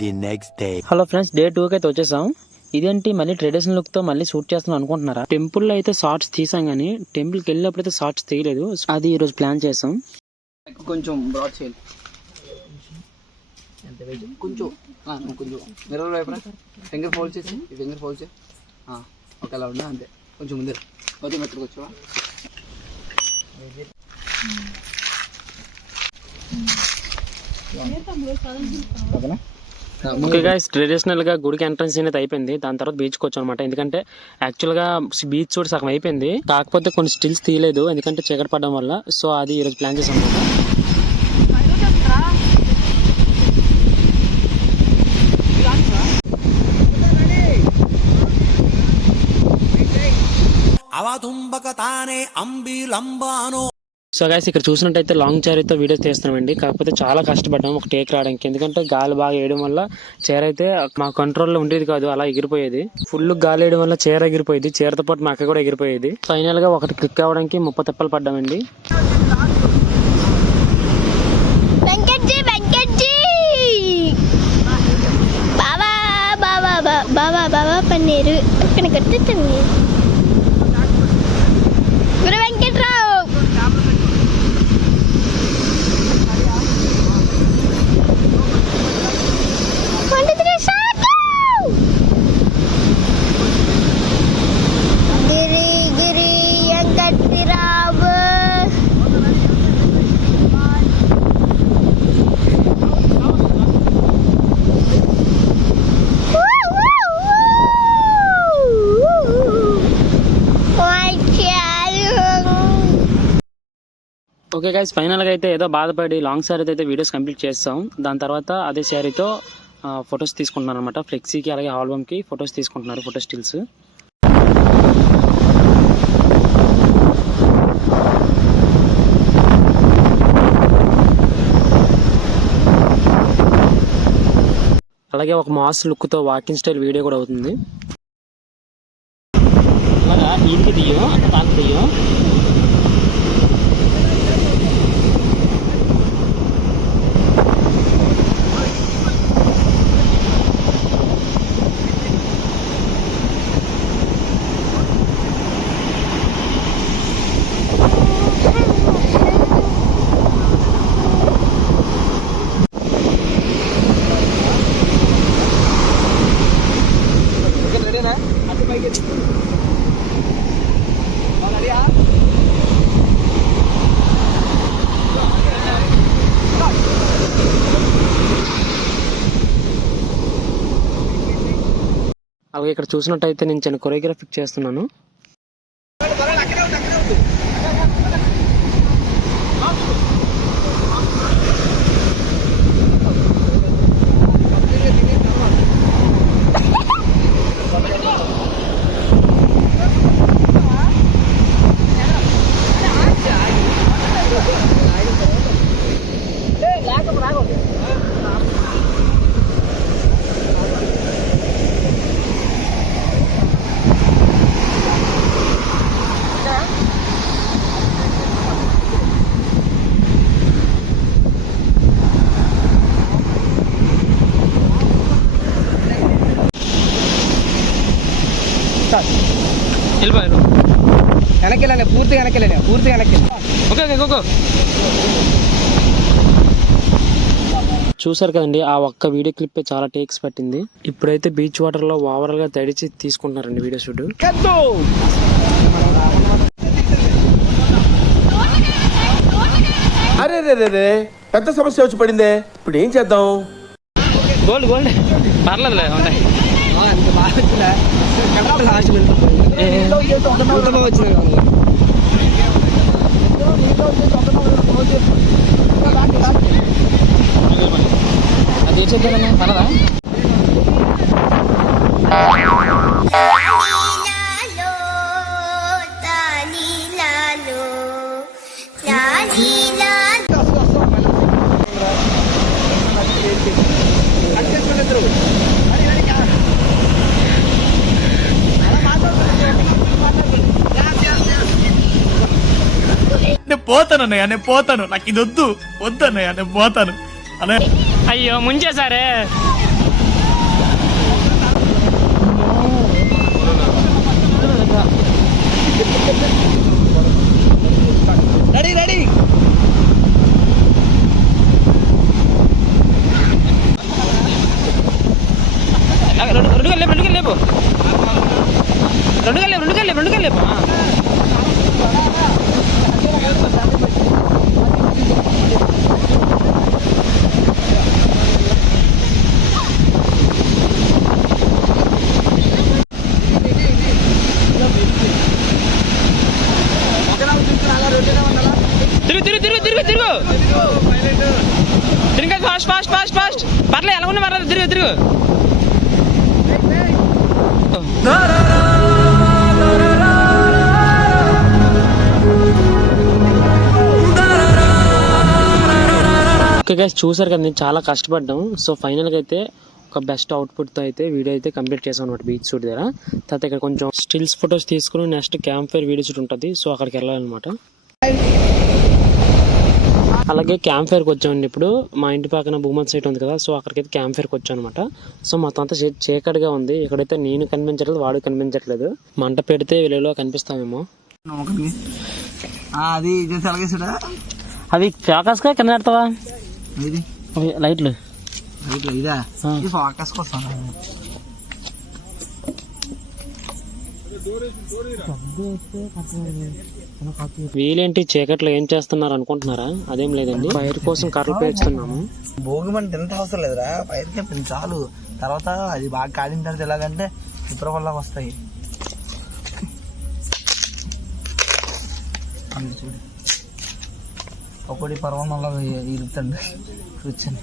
the next day. Hello friends, day 2 కి అయితే వచ్చేసాం. ఇదేంటి మళ్ళీ ట్రెడిషనల్ లుక్ తో మళ్ళీ షూట్ చేస్తున్నాం అనుకుంటున్నారా? టెంపుల్ లో అయితే షార్ట్స్ తీసాం గానీ టెంపుల్ కి వెళ్ళినప్పుడు అయితే షార్ట్స్ తీయలేదు. అది ఈ రోజు ప్లాన్ చేసాం. కొంచెం బ్రాడ్ చేయాలి, కొంచెం కొంచెం మిర్రర్ వైపురా ఫింగర్ ఫోల్డ్ చేసి ఫింగర్ ఫోల్డ్ చేసి ఒకేలా ఉందా అంతే. కొంచెం ముందు కొద్దిగా మెత్తకు వచ్చావా. ఓకే గైస్, ట్రెడిషనల్ గా గుడికి ఎంట్రన్స్ అయితే అయిపోయింది. దాని తర్వాత బీచ్ కి వచ్చాం అనమాట. ఎందుకంటే యాక్చువల్ గా బీచ్ చూడ సగం అయిపోయింది, కాకపోతే కొన్ని స్టిల్స్ తీయలేదు ఎందుకంటే చీకటి పడడం వల్ల. సో అది ఈ రోజు ప్లాన్ చేసాం అనమాట. సో గైస్, ఇక్కడ చూసినట్టయితే లాంగ్ చైర్తో వీడియోస్ తీస్తున్నామండి. కాకపోతే చాలా కష్టపడ్డాం ఒక టేక్ రావడానికి, ఎందుకంటే గాలి బాగా వేయడం వల్ల చైర్ అయితే మా కంట్రోల్లో ఉండేది కాదు, అలా ఎగిరిపోయేది. ఫుల్ గాలి వేయడం వల్ల చైర్ ఎగిరిపోయేది, చైర్తో పాటు మా అక్క కూడా ఎగిరిపోయేది. ఫైనల్ గా ఒకటి క్లిక్ అవ్వడానికి 30 తిప్పలు పడ్డామండి. బాబా పన్నీరు ఇక్కడ కట్టుతుంది. గురు వెంకట్రావు గిరి గిరి వెంకట్రావు ఓకే గైస్, ఫైనల్ గా అయితే ఏదో బాధపడి లాంగ్ శారీతో అయితే వీడియోస్ కంప్లీట్ చేస్తాం. దాని తర్వాత అదే శారీతో ఫొటోస్ తీసుకుంటున్నారు అనమాట. ఫ్లెక్సీకి అలాగే ఆల్బమ్ కి ఫొటోస్ తీసుకుంటున్నారు, ఫోటో స్టిల్స్. అలాగే ఒక మాస్ లుక్ తో వాకింగ్ స్టైల్ వీడియో కూడా అవుతుంది. అలాగా ఈయనకి తీయం, అక్కడ తాకు తీయం. అలాగే ఇక్కడ చూసినట్టయితే నేను చిన్న కొరియోగ్రఫీ చేస్తున్నాను. వెనక్కి పూర్తిగా వెనక్కి. ఓకే ఓకే, చూసారు కదండి, ఆ ఒక్క వీడియో క్లిప్ చాలా టేక్స్ పట్టింది. ఇప్పుడైతే బీచ్ వాటర్ లో ఓవరాల్ గా తడిచి తీసుకుంటున్నారండి వీడియో షూట్. అరే పెద్ద సమస్య వచ్చి పడిందే, ఇప్పుడు ఏం చేద్దాం? గోల్డ్ పర్లేదులే, ఉంటాయి. అది చెప్పాను పర్లేదా? నేను పోతాను, నాకు ఇది వద్దన్నయ్య, నేను పోతాను అన్నయ్య. అయ్యో ముంచేసారే. లేపు రెండు గల్లి లేపు తిరుగు ఫాస్ట్ పర్లే ఎలా ఉన్నా పర్లేదు తిరుగు ఓకే గైస్, చూసారు కదా, నేను చాలా కష్టపడ్డాం. సో ఫైనల్గా అయితే ఒక బెస్ట్ అవుట్పుట్తో అయితే వీడియో అయితే కంప్లీట్ చేసాం అనమాట బీచ్ షూట్ దగ్గర. తర్వాత ఇక్కడ కొంచెం స్టిల్స్ ఫొటోస్ తీసుకుని next camp fire video shoot ఉంటుంది. సో అక్కడికి వెళ్ళాలన్నమాట. అలాగే క్యాంప్ ఫైర్కి వచ్చామండి. ఇప్పుడు మా ఇంటి పక్కన భూమత్ సైట్ ఉంది కదా, సో అక్కడికైతే క్యాంప్ ఫైర్కి వచ్చాం అనమాట. సో మొత్తం అంతా చీకటిగా ఉంది. ఇక్కడైతే నేను కనిపించట్లేదు, వాడు కనిపించట్లేదు. మంట పెడితే వెలుగులో కనిపిస్తామేమో. అది అలాగేసాడా? అది ఫోకస్గా కింద పెడతావా లైట్లు? ఇదా ఫోకస్ కోసం వీలేంటి చీకట్లో ఏం చేస్తున్నారు అనుకుంటున్నారా? అదేం లేదండి, ఫైర్ కోసం కర్రలు పేర్చుతున్నాము. భోగి మంట ఎంత అవసరం లేదురా, ఫైర్ కి చాలు. తర్వాత అది బాగా కాలిన తర్వాత ఎలాగంటే ఇతర వల్ల వస్తాయి. చూడు ఒకటి పర్వం వల్ల ఇరుతండి కూర్చొని.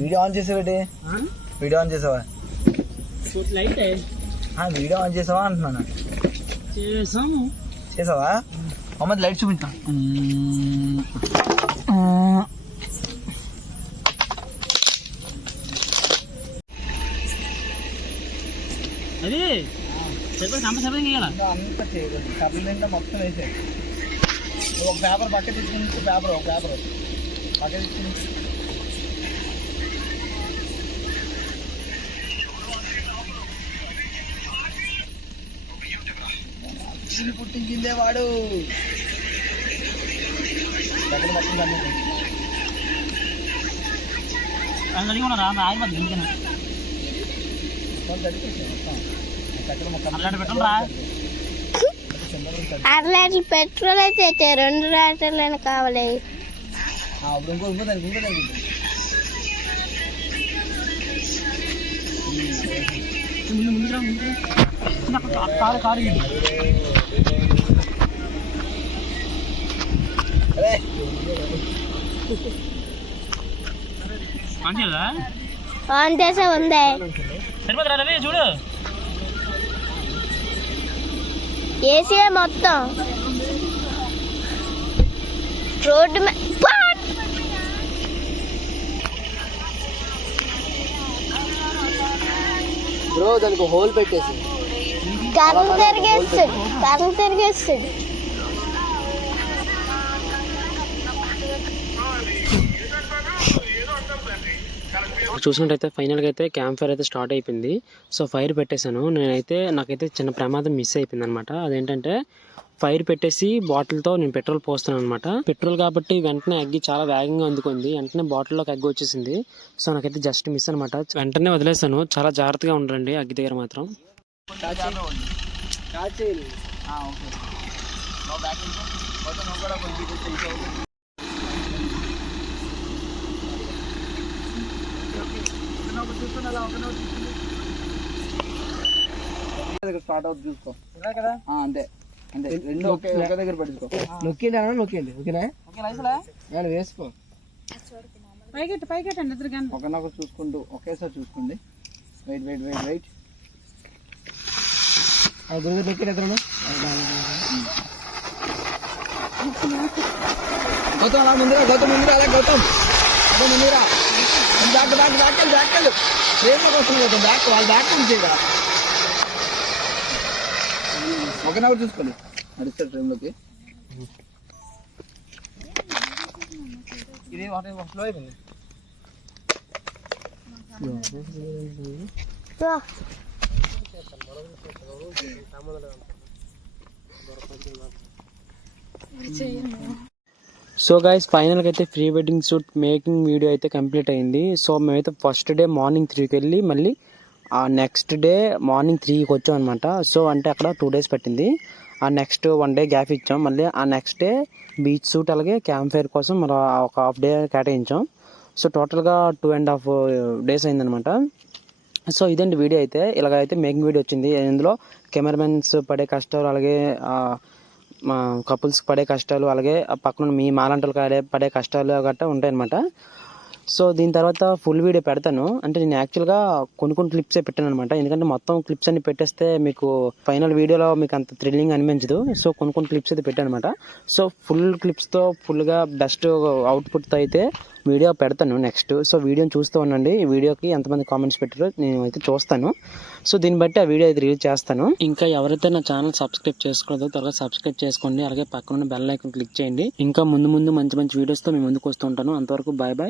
వీడియో ఆన్ చేసావేటి? వీడియో ఆన్ చేసావా? వీడియో ఆన్ చేసావా అంటున్నాను. చేసావా? అమ్మ లైట్ చూపించా. అది అంతా చేయకూడదు. కర్రలు నిండా మొత్తం వేసే. ఒక పేపర్ పక్క తీసుకుని ఒక పేపర్ పక్క తీసుకుని పుట్టించిందే వాడు. దగ్గర మొత్తం అర పెట్రోల్ అయితే 2 లీటర్లు కావాలి. ఇంకో దానికి ఆన్ చేసే ఉందే చూడు. ఏసీ మొత్తం రోడ్డు బ్రో దానికి హోల్ పెట్టేసి కరెంట్ తిరిగేస్తాడు. చూసినట్టయితే ఫైనల్గా అయితే క్యాంప్ ఫైర్ అయితే స్టార్ట్ అయిపోయింది. సో ఫైర్ పెట్టేశాను. నాకైతే చిన్న ప్రమాదం మిస్ అయిపోయింది అనమాట. అదేంటంటే ఫైర్ పెట్టేసి బాటిల్తో నేను పెట్రోల్ పోస్తాను అనమాట. పెట్రోల్ కాబట్టి వెంటనే అగ్గి చాలా వేగంగా అందుకుంది. వెంటనే బాటిల్లోకి అగ్గి వచ్చేసింది. సో నాకైతే జస్ట్ మిస్ అనమాట. వెంటనే వదిలేసాను. చాలా జాగ్రత్తగా ఉండండి అగ్గి దగ్గర మాత్రం. స్టార్ట్ అవుతుంది చూసుకో. అంతే అంతే, రెండు ఒకే దగ్గర పెట్టుకో. నొక్కిండి అన్న, నొక్కిండి. ఓకేనా? వేసుకో. ఒకరినొకరు చూసుకుంటూ ఒకేసారి చూసుకోండి. Wait wait wait wait. గురుగారు నొక్కిండి ఎదురు. గౌతమ్ అలా ముందురా, గౌతమ్ ముందురా, అలా గౌతమ్ అదే ముందురా. బ్యాక్ ట్రైన్లోకి వస్తుంది గౌతమ్. బ్యాక్ వాళ్ళ బ్యాక్ నుంచి ఒకరినొకరు చూసుకోండి. నడుస్తారు ట్రైన్లోకి. ఇది స్లో అయిపోయింది. సో గైస్ ఫైనల్గా అయితే pre wedding shoot making video అయితే కంప్లీట్ అయింది. సో మేమైతే ఫస్ట్ డే మార్నింగ్ 3కి వెళ్ళి మళ్ళీ ఆ నెక్స్ట్ డే మార్నింగ్ 3కి వచ్చాం అనమాట. సో అంటే అక్కడ 2 days పట్టింది. ఆ నెక్స్ట్ 1 day గ్యాప్ ఇచ్చాం. మళ్ళీ ఆ నెక్స్ట్ డే బీచ్ షూట్ అలాగే క్యాంప్ ఫైర్ కోసం మనం ఒక హాఫ్ డే కేటాయించాం. సో టోటల్గా 2.5 days అయిందనమాట. సో ఇదండి వీడియో అయితే. ఇలాగైతే మేకింగ్ వీడియో వచ్చింది. ఇందులో కెమెరామెన్స్ పడే కష్టాలు అలాగే మా కపుల్స్కి పడే కష్టాలు అలాగే పక్కన మీ మాలంటలు పడే కష్టాలు గట్టా ఉంటాయన్నమాట. సో దీని తర్వాత ఫుల్ వీడియో పెడతాను. అంటే నేను యాక్చువల్గా కొన్ని క్లిప్సే పెట్టాను అనమాట. ఎందుకంటే మొత్తం క్లిప్స్ అన్ని పెట్టేస్తే మీకు ఫైనల్ వీడియోలో మీకు అంత థ్రిల్లింగ్ అనిపించదు. సో కొన్ని క్లిప్స్ అయితే పెట్టాను అనమాట. సో ఫుల్ క్లిప్స్తో ఫుల్గా బెస్ట్ అవుట్పుట్తో అయితే వీడియో పెడతాను నెక్స్ట్. సో వీడియోని చూస్తూ ఉండండి. ఈ వీడియోకి ఎంతమంది కామెంట్స్ పెట్టారో నేను అయితే చూస్తాను. సో దీన్ని బట్టి ఆ వీడియో అయితే రిలీజ్ చేస్తాను. ఇంకా ఎవరైతే నా ఛానల్ సబ్స్క్రైబ్ చేసుకోలేదో త్వరగా సబ్స్క్రైబ్ చేసుకోండి. అలాగే పక్కన ఉన్న బెల్ ఐకాన్ క్లిక్ చేయండి. ఇంకా ముందు మంచి వీడియోస్తో మేము ముందుకు వస్తూ ఉంటాను. అంతవరకు బాయ్ బాయ్.